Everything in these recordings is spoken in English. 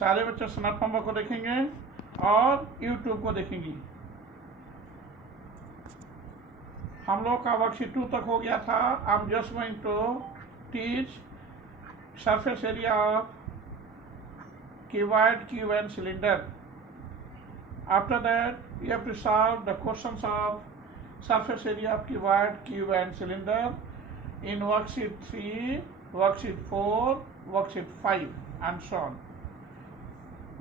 सारे बच्चे snap homework को देखेंगे और यूट्यूब को देखेंगी। हम लोग का वर्कशीट 2 तक हो गया था। I am just going to teach surface area of cuboid, cube and cylinder. After that, you have to solve the questions of surface area of cuboid, cube and cylinder in worksheet 3, worksheet 4, worksheet 5 and so on.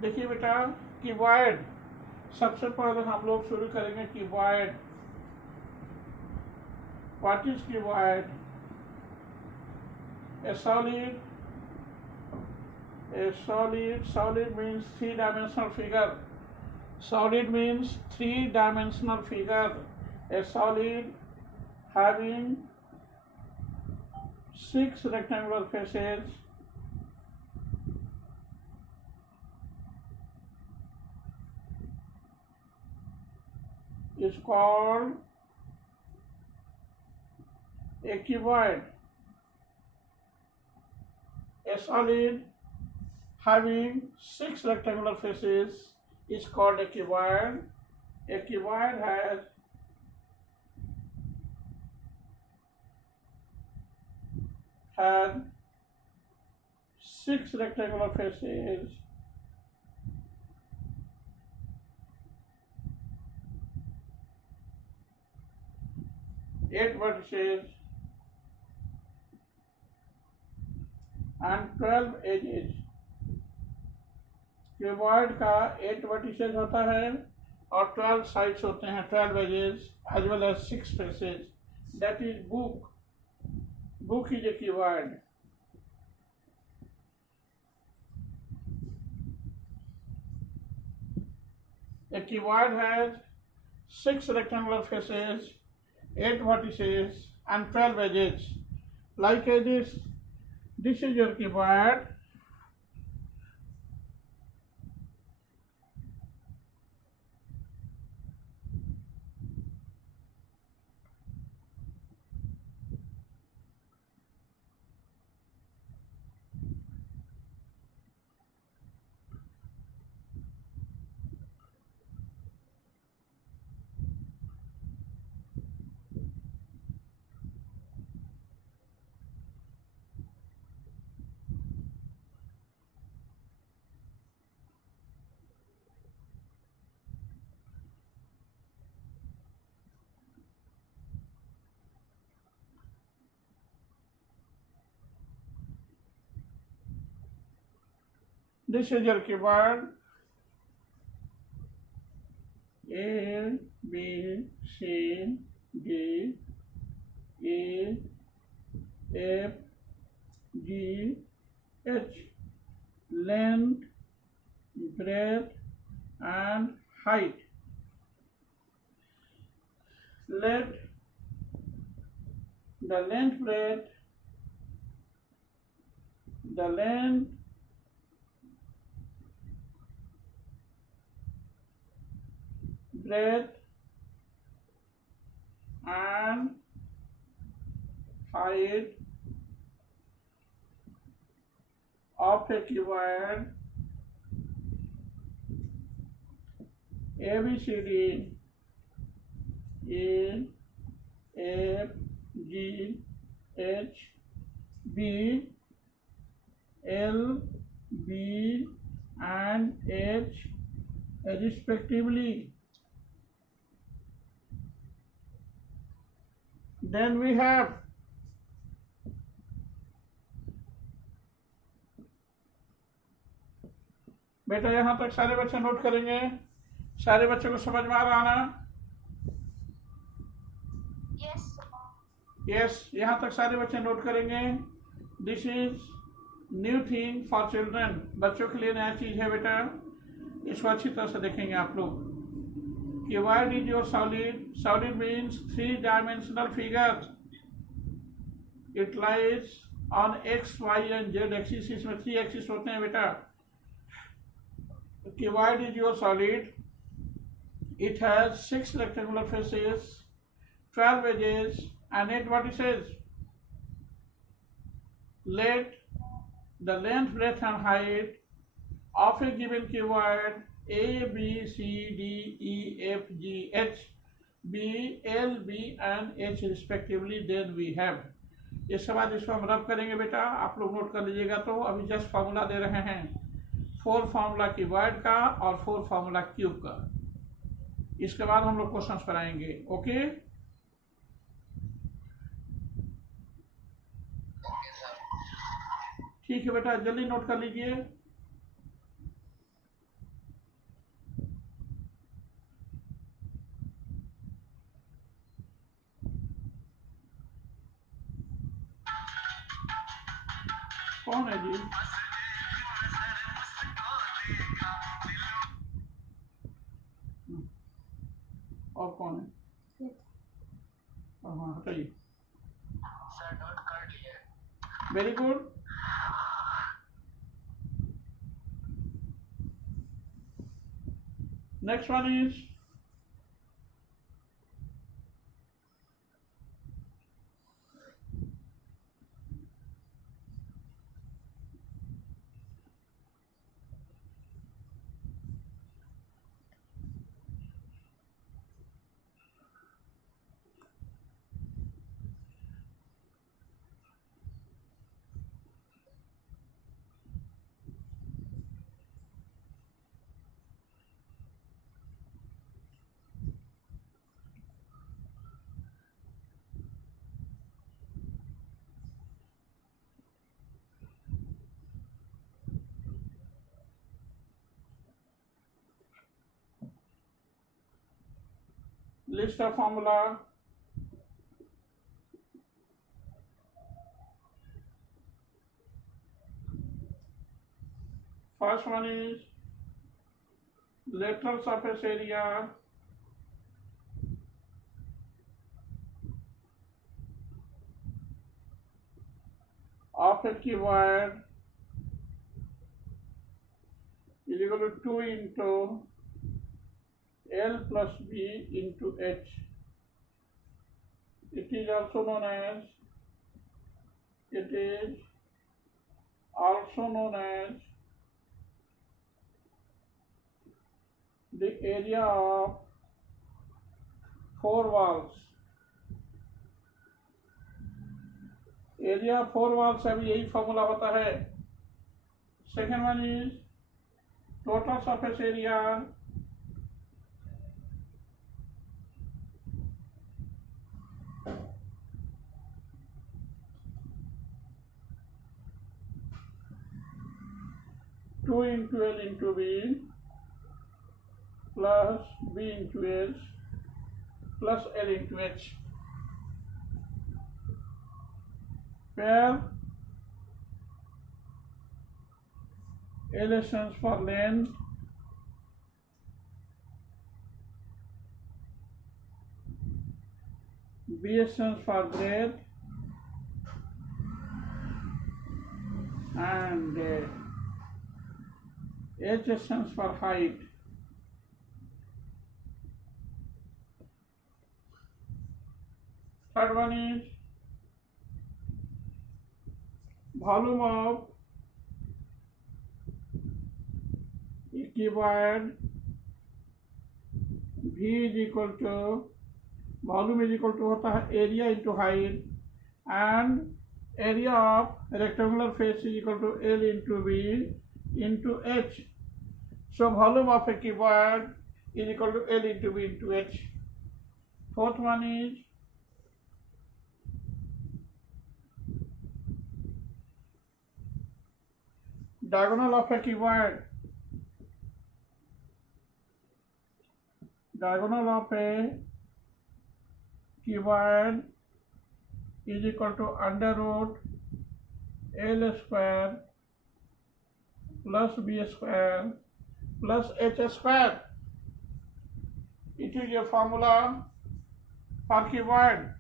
देखिए बेटा, cuboid सबसे पहले हम लोग शुरू करेंगे cuboid. What is cuboid? Solid means three-dimensional figure. Solid means three-dimensional figure. A solid having 6 rectangular faces is called a cuboid. A solid having 6 rectangular faces is called a cuboid. A cuboid has six rectangular faces eight vertices and 12 edges. Cuboid का 8 vertices होता है और 12 sides होते हैं, 12 edges as well as 6 faces. That is book. Book is a cuboid. A cuboid has 6 rectangular faces, 8 vertices and 12 edges. Like this is your cuboid. This is your cuboid. A, B, C, D, E, F, G, H. Length, breadth and height. Let the length, breadth, and height of a cuboid ABCD E, F, G, H, B, L, B and H respectively. Then we have बेटा यहाँ तक सारे बच्चे note करेंगे. सारे बच्चों को समझ में आ रहा ना? यस. यहाँ तक सारे बच्चे नोट करेंगे. This is new thing for children. बच्चों के लिए नया चीज है बेटा. इसको अच्छी तरह से देखेंगे आप लोग. Cuboid is your solid. Solid means three-dimensional figure. It lies on X, Y and Z axis. इसमें 3 axis होते हैं बेटा. Cuboid is your solid. It has 6 rectangular faces, 12 edges and 8 vertices. Let the length, breadth and height of a given keyword A, B, C, D, E, F, G, H, B, L, B and H respectively, then we have. इसके बाद इसको हम रब करेंगे बेटा, आप लोग note कर लीजिएगा। तो अभी जस्ट फार्मूला दे रहे हैं, 4 फार्मूला कीवर्ड का और 4 फार्मूला क्यूब का। इसके बाद हम लोग क्वेश्चंस पर आएंगे। ओके ठीक है बेटा, जल्दी नोट कर लीजिए। कौन है जी? और कौन है? हाँ हटाइए। Very good. Next one is list of formula. First one is lateral surface area of a keyword is equal to 2 into L plus B into H. It is also known as the area of 4 walls. Area 4 walls से भी यही formula होता है। Second one is total surface area two into L into B plus B into H plus L into H, where L stands for length, B stands for breadth, and H stands for height. Third one is volume of a keyword. V is equal to volume is equal to होता है area into height, and area of rectangular face is equal to L into B into H. So volume of a keyword is equal to L into B into H. Fourth one is diagonal of a keyword. Diagonal of a keyword is equal to under root L square plus B square plus H square. It is a formula for keyword.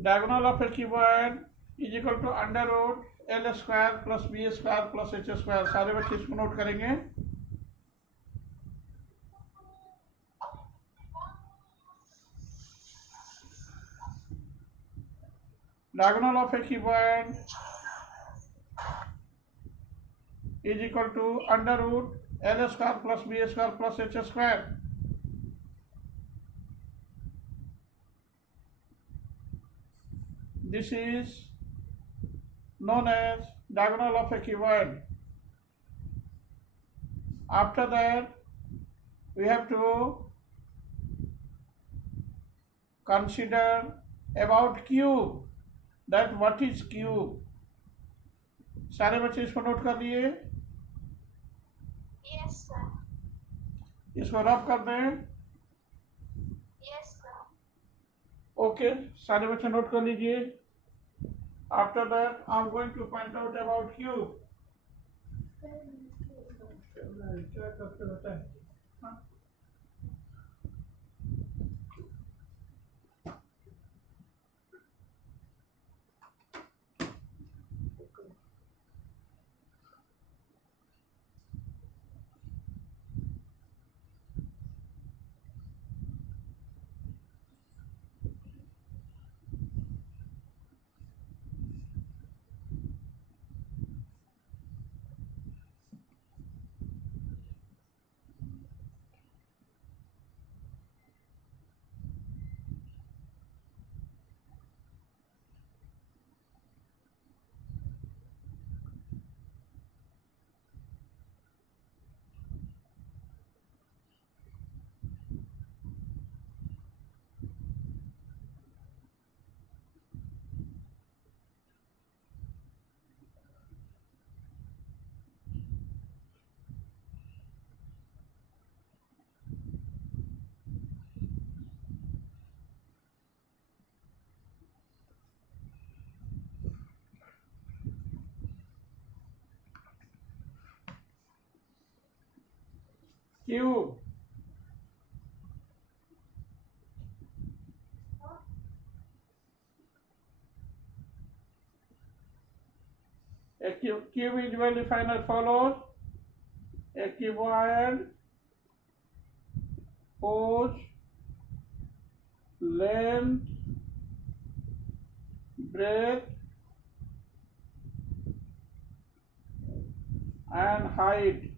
Diagonal of a keyword is equal to under root L square plus B square plus H square. सारे बच्चे इसको note करेंगे। diagonal of a cuboid is equal to under root l square plus b square plus h square. This is known as diagonal of a cuboid. After that, we have to consider about cube, that what is cube. सारे बच्चे इसको note कर लिए? Yes, sir. इसको रब कर दें? Yes, sir. Okay, सारे बच्चे नोट कर लीजिए. After that, I'm going to point out about cube. क्या करते रहता है? हाँ? Cube. A cube is well defined as follows. A cuboid whose length, breadth and height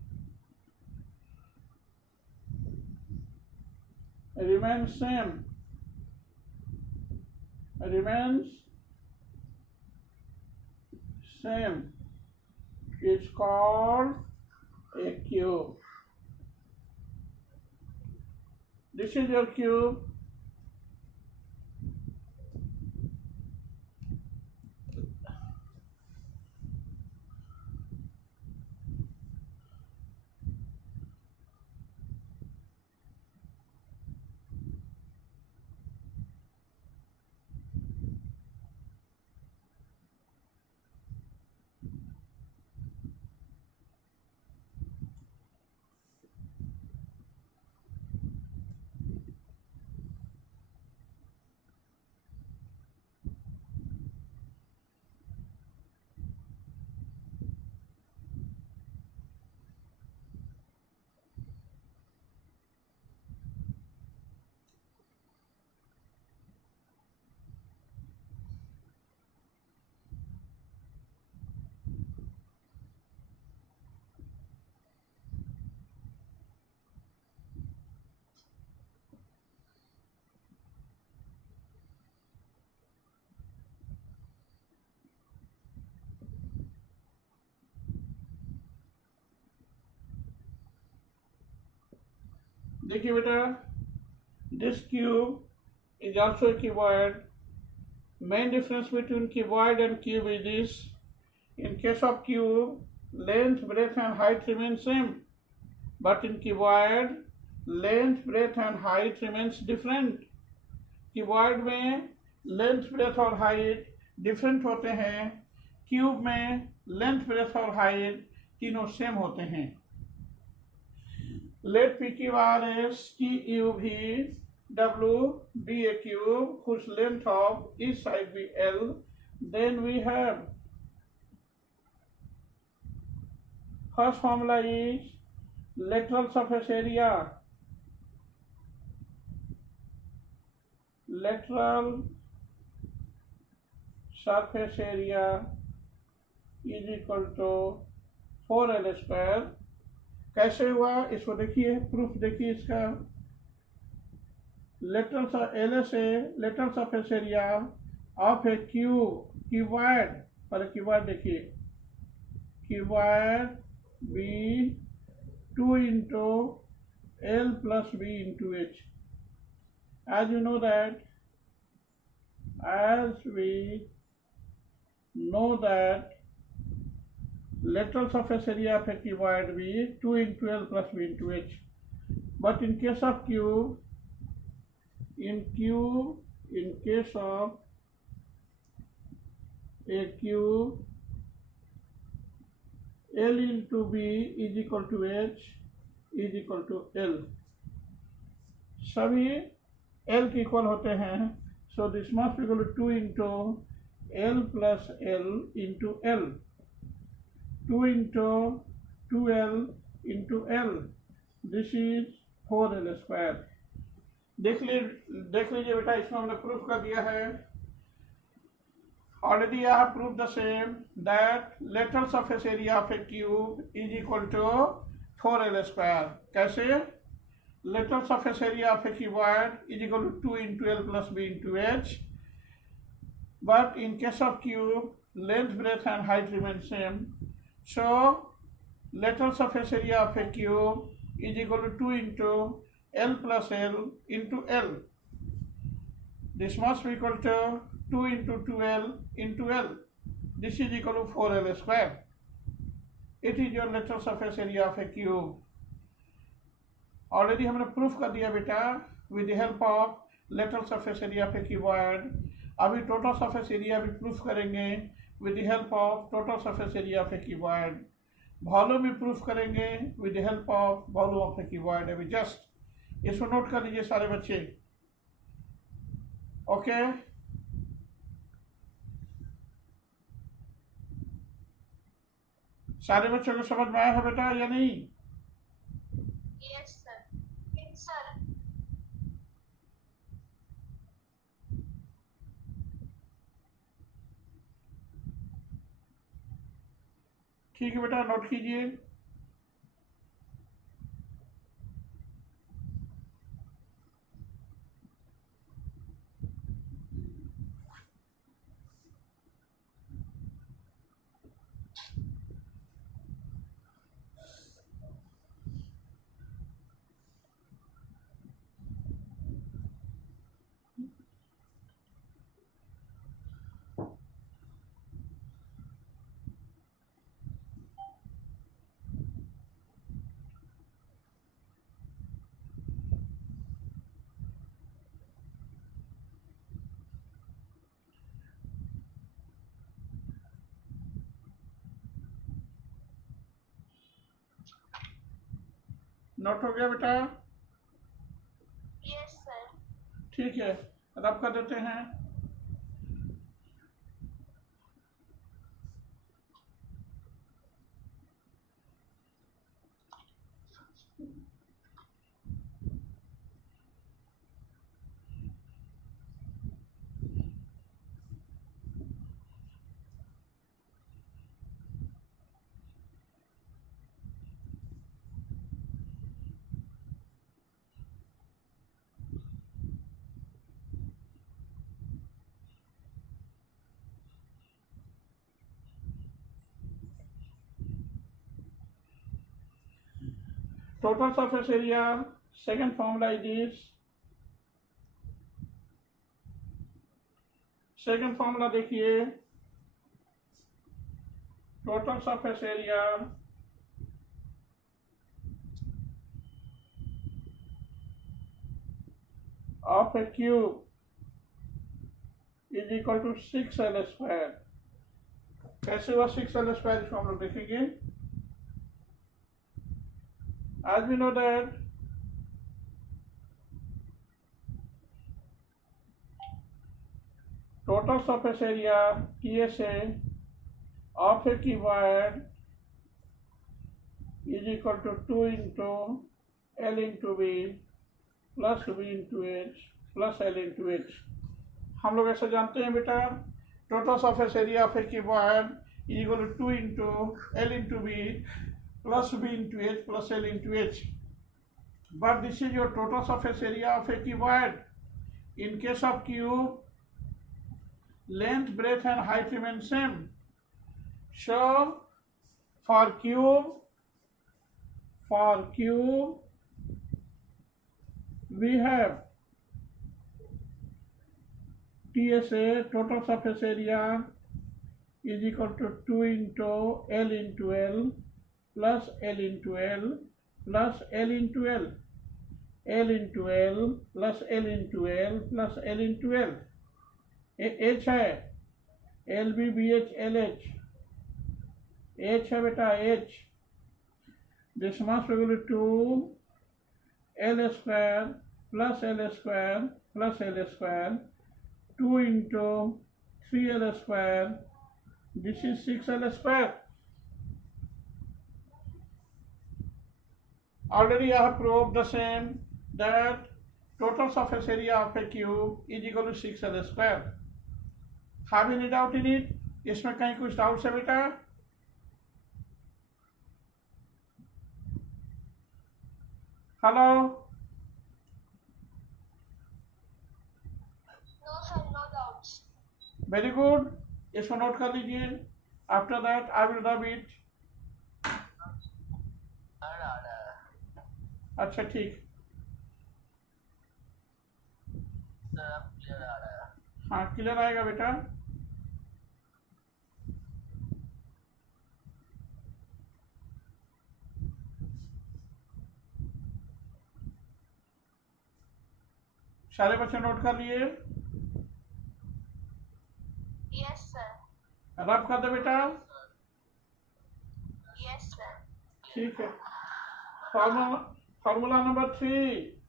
remains same. It's called a cube. This is your cube. देखिए बेटा, this cube is also a cuboid. Main difference between cuboid and cube is this: in case of cube, length, breadth and height remain same, but in cuboid, length, breadth and height remains different. cuboid में length, breadth और height different होते हैं. cube में length, breadth और height तीनों same होते हैं. Let PQR as TUV W be a cube whose length of each side be L. Then we have first formula is lateral surface area. Lateral surface area is equal to 4L square. कैसे हुआ इसको देखिए, proof देखिए इसका। L से lateral surface area of a cuboid, पर cuboid देखिए, cuboid B 2 into L plus B into H. As you know that, lateral surface area of a cuboid B 2 into L plus B into H. But in case of cube, in case of a cube, L into B is equal to H is equal to L. सभी L के equal होते हैं, so this must be equal to 2 into L plus L into L, 2 into 2L into L, this is 4L square. देख लीजिए बेटा, इसमें हमने proof कर दिया है। Already I have proved the same, that lateral surface area of a cube is equal to 4L square. कैसे? Lateral surface area of a cuboid is equal to 2 into L plus B into H. But in case of cube, length, breadth and height remain same. So lateral surface area of a cube is equal to 2 into L plus L into L. This must be equal to 2 into 2L into L. This is equal to 4L square. It is your lateral surface area of a cube. Already हमने proof कर दिया बेटा with the help of lateral surface area of a cuboid. अभी total surface area भी proof करेंगे with the help of total surface area of a cuboid. Volume भी proof करेंगे with the help of volume of a cuboid. अभी just इसको note कर लीजिए सारे बच्चे। ओके सारे बच्चों को समझ में आया है बेटा या नहीं? Yes, sir. Yes, sir. ठीक है बेटा, नोट कीजिए। नोट हो गया बेटा? Yes, sir. ठीक है, रब कर देते हैं। Total surface area, second formula is this. Second formula देखिए, total surface area of a cube is equal to 6L square. कैसे हुआ 6L स्क्वायर, इसको हम लोग देखेंगे। As we know that total surface area TSA of a cuboid is equal to 2 into L into B plus B into H plus L into H। हम लोग ऐसा जानते हैं बेटा total surface area of a cuboid is equal to 2 into L into B plus B into H plus L into H. But this is your total surface area of a cuboid. In case of cube, length, breadth and height remain same. So for cube we have TSA, total surface area, is equal to 2 into L into L plus L into L plus L into L, L into L plus L into L plus L into L. H है LB BH LH, H है बेटा H. This must be equal to 2 L square plus L square plus L square, 2 into 3L square. This is 6L square. Already I have proved the same, that total surface area of a cube is equal to 6L square. Have any doubt in it? इसमें कहीं कुछ doubt है बेटा? Hello? No, sir, no doubts. Very good. इसको note कर लीजिए. After that I will rub it. अच्छा ठीक. हाँ क्लियर आएगा बेटा. सारे बच्चे नोट कर लिए? Yes, sir. रब कर दे बेटा. Yes, sir. ठीक है. Formula number 3.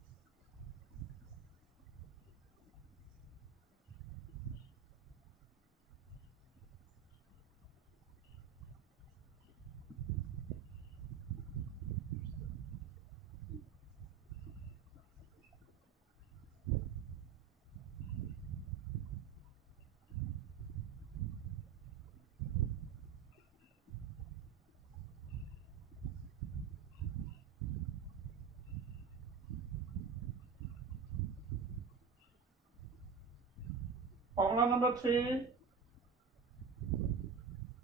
Formula number 3,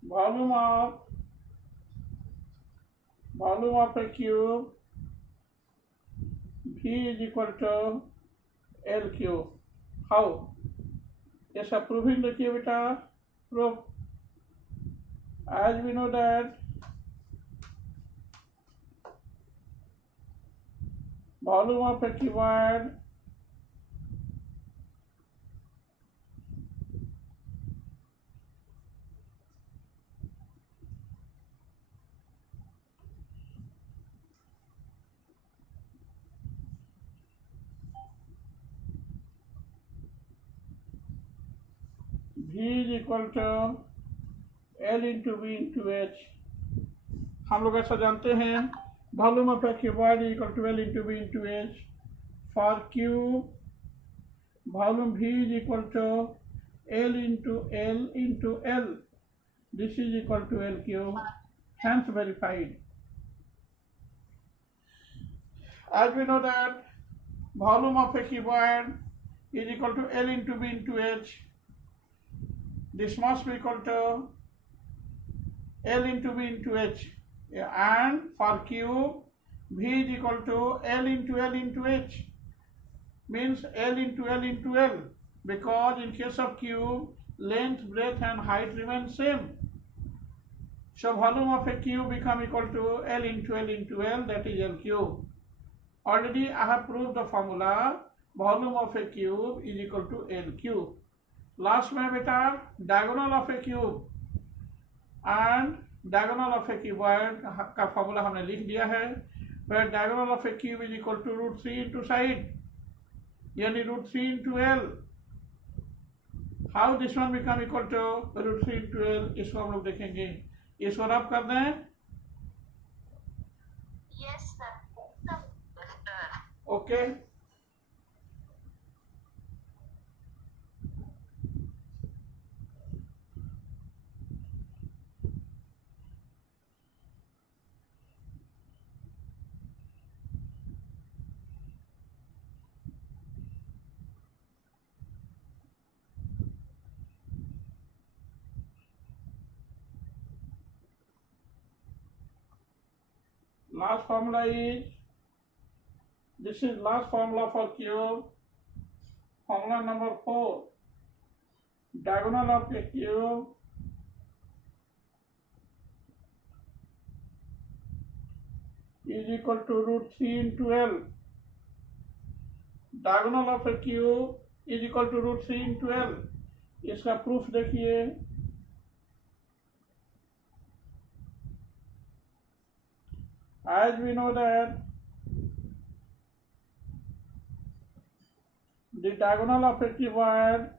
volume of a cube V is equal to L cube. How? ऐसा proving देखिए बेटा. Prove. As we know that volume of a cuboid V is equal to L into B into H. हम लोग ऐसा जानते हैं, volume of a cuboid is equal to L into B into H. For cube volume V is equal to L into L. This is equal to L cube. Hence verified. As we know that volume of a cuboid is equal to L into B into H. This must be equal to L into B into H. And for cube, V is equal to L into H. Means L into L. Because in case of cube, length, breadth and height remain same. So volume of a cube become equal to L into L, that is L cube. Already I have proved the formula. Volume of a cube is equal to L cube. Last में बेटा diagonal of a cube and diagonal of a cuboid का formula हमने लिख दिया है. where diagonal of a cube is equal to root 3 into side, यानी root 3 into L. How this one become equal to root 3 into L, इसको हम लोग देखेंगे. इसको रब कर दें. Yes, sir. Okay. last formula is, this is last formula for cube. Formula number 4, diagonal of a cube is equal to root 3 into L. Diagonal of a cube is equal to root 3 into L. इसका proof देखिए, as we know that the diagonal of a cuboid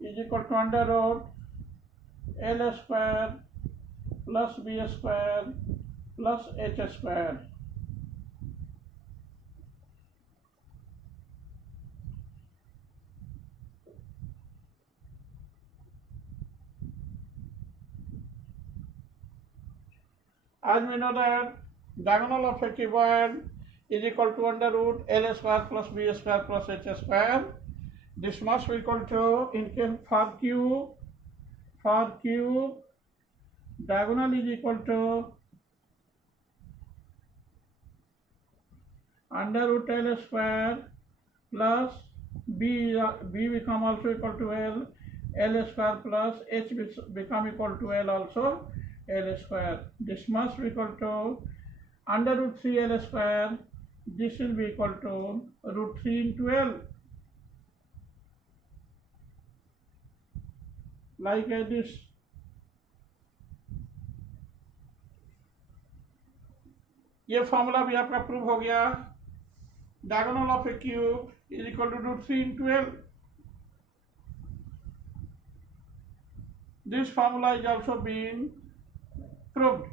is equal to under root L square plus B square plus H square. As we know that diagonal of a cuboid is equal to under root L square plus B square plus H square. This must be equal to, in case for cube diagonal is equal to under root L square plus B become also equal to L square plus H become equal to L also L square. This must be equal to under root 3 L square. This will be equal to root 3 into L. Like this. ये formula भी आपका prove हो गया. Diagonal of a cube is equal to root 3 into L. This formula is also being proved.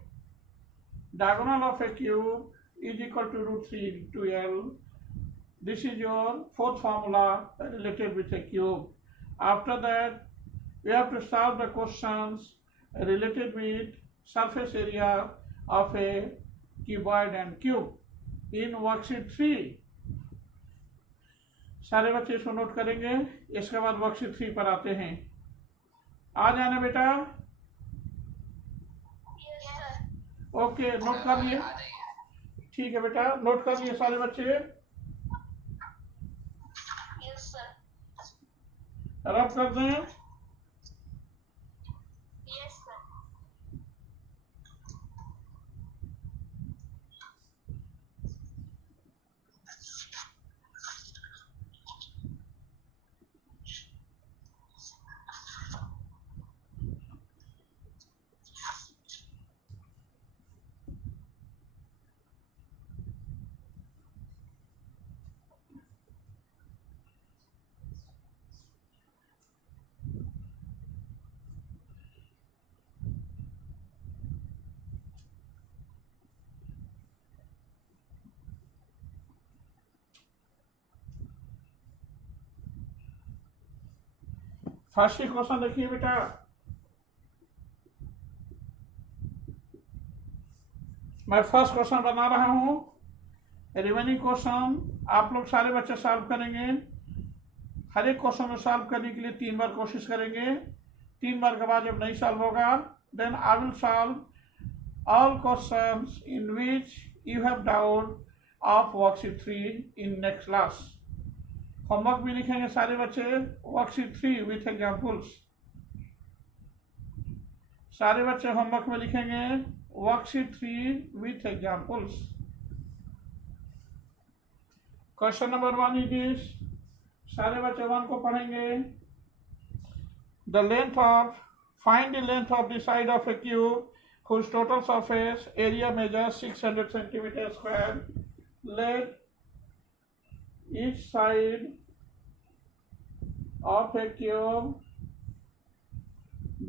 Diagonal of a cube is equal to root 3 into L. This is your fourth formula related with a cube. After that, we have to solve the questions related with surface area of a cuboid and cube in worksheet 3. सारे बच्चे इसको note करेंगे. इसके बाद worksheet 3 पर आते हैं. आ जाना बेटा. Yes, sir. ओके, नोट कर लिए. ठीक है बेटा, नोट कर लिए सारे बच्चे. Yes, sir. रब कर दें. Yes, sir. फर्स्ट क्वेश्चन देखिए बेटा. मैं फर्स्ट क्वेश्चन बना रहा हूं. रिमेनिंग क्वेश्चन आप लोग सारे बच्चे सॉल्व करेंगे. हर एक क्वेश्चन को सॉल्व करने के लिए 3 बार कोशिश करेंगे. 3 बार के बाद जब नहीं सॉल्व होगा, then I will solve all questions in which you have doubt of worksheet 3 in next class. Homework भी लिखेंगे सारे बच्चे वर्कशीट 3 विथ एग्जाम्पल्स. सारे बच्चे होमवर्क में लिखेंगे worksheet 3 with examples. Question number 1 is this. सारे बच्चे 1 को पढ़ेंगे. The length of, find the length of the side of a cube whose total surface area measures 600 centimeter square. Let each side of a cube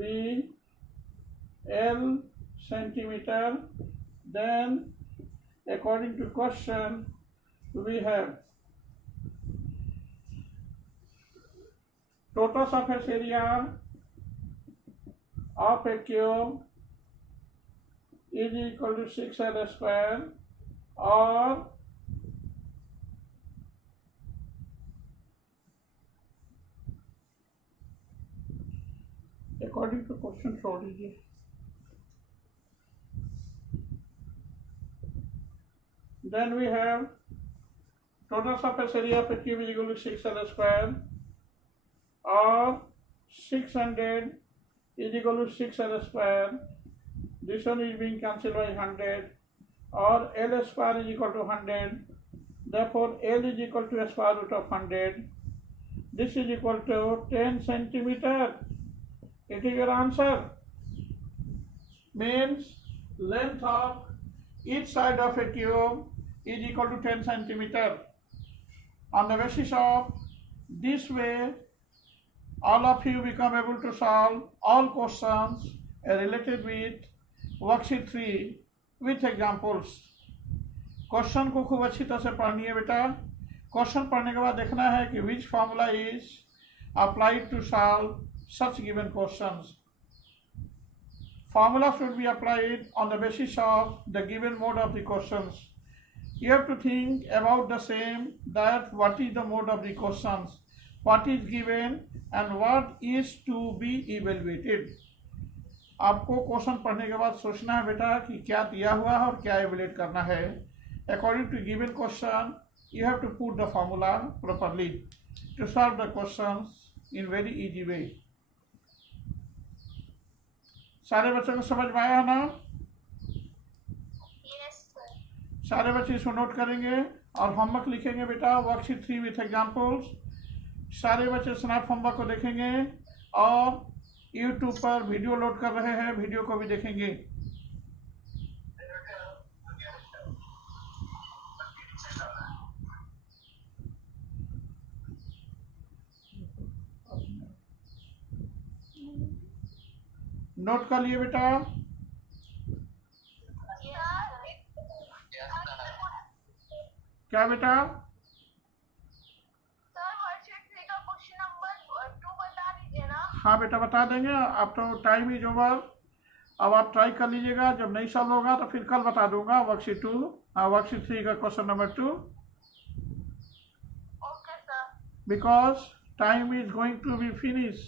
be L centimeter. Then according to question we have total surface area of a cube is equal to 6L square, or according to question छोड़ दीजिए. Then we have total surface area of a cube is equal to 6l square, or 600 is equal to 6l square. This one is being cancelled by 100, or l square is equal to 100. Therefore, l is equal to a square root of 100. This is equal to 10 centimeter. It is your answer. Means length of each side of a cube is equal to 10 centimeter. On the basis of this way, all of you become able to solve all questions related with worksheet 3 with examples. Question को खूब अच्छी तरह से पढ़नी है बेटा. Question पढ़ने के बाद देखना है कि which formula is applied to solve such given questions. Formula should be applied on the basis of the given mode of the questions. You have to think about the same, that what is the mode of the questions, what is given and what is to be evaluated. आपको question पढ़ने के बाद सोचना है बेटा कि क्या दिया हुआ है और क्या evaluate करना है. According to given question, you have to put the formula properly to solve the questions in very easy way. सारे बच्चों को समझ में आया ना? Yes, sir. सारे बच्चे इसको नोट करेंगे और होमवर्क लिखेंगे बेटा वर्कशीट 3 विथ एग्जांपल्स. सारे बच्चे स्नैप होमवर्क को देखेंगे और यूट्यूब पर वीडियो लोड कर रहे हैं, वीडियो को भी देखेंगे. नोट कर लिए बेटा? क्या बेटा? हाँ बेटा बता देंगे. अब तो टाइम इज ओवर. अब आप ट्राई कर लीजिएगा. जब नहीं सॉल्व होगा तो फिर कल बता दूंगा वर्कशीट 2 वर्कशीट 3 का question number 2. Okay, sir. Because time is going to be finish.